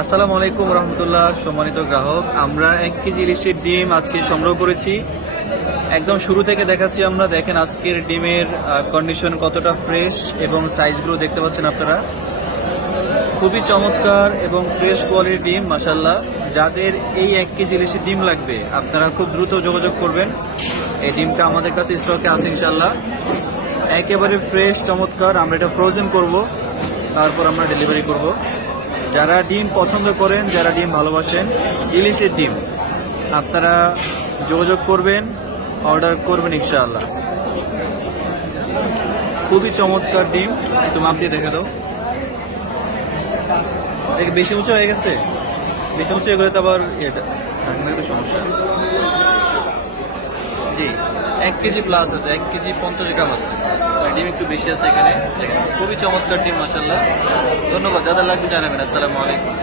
আসসালামু আলাইকুম রহমতুল্লাহ, সম্মানিত গ্রাহক। আমরা এক কেজি ইলিশের ডিম আজকে সংগ্রহ করেছি। একদম শুরু থেকে দেখাচ্ছি আমরা। দেখেন আজকের ডিমের কন্ডিশন কতটা ফ্রেশ এবং সাইজগুলো দেখতে পাচ্ছেন আপনারা। খুবই চমৎকার এবং ফ্রেশ কোয়ালিটির ডিম মাসাল্লাহ যাদের এই এক কেজি ইলিশের ডিম লাগবে, আপনারা খুব দ্রুত যোগাযোগ করবেন। এই ডিমটা আমাদের কাছে স্টকে আছে ইনশাল্লাহ একেবারে ফ্রেশ চমৎকার। আমরা এটা ফ্রোজেন করব। তারপর আমরা ডেলিভারি করব। যারা ডিম পছন্দ করেন, যারা ডিম ভালোবাসেন, ইলিশের ডিম। আপনারা যোগাযোগ করবেন, অর্ডার করবেন ইনশাআল্লাহ। খুবই চমৎকার ডিম। একটু মাপ দিয়ে দেখে দাও। বেশি উঁচু হয়ে গেছে? বেশি উঁচু হয়ে গেলে তো আবার একটু সমস্যা। জি, এক কেজি প্লাস আছে, এক কেজি পঞ্চাশ গ্রাম আছে। ডিম একটু বেশি আছে এখানে। খুবই চমৎকার ডিম মাসাল্লাহ ধন্যবাদ দাদা লাগবে জানাবেন। আসসালামু আলাইকুম।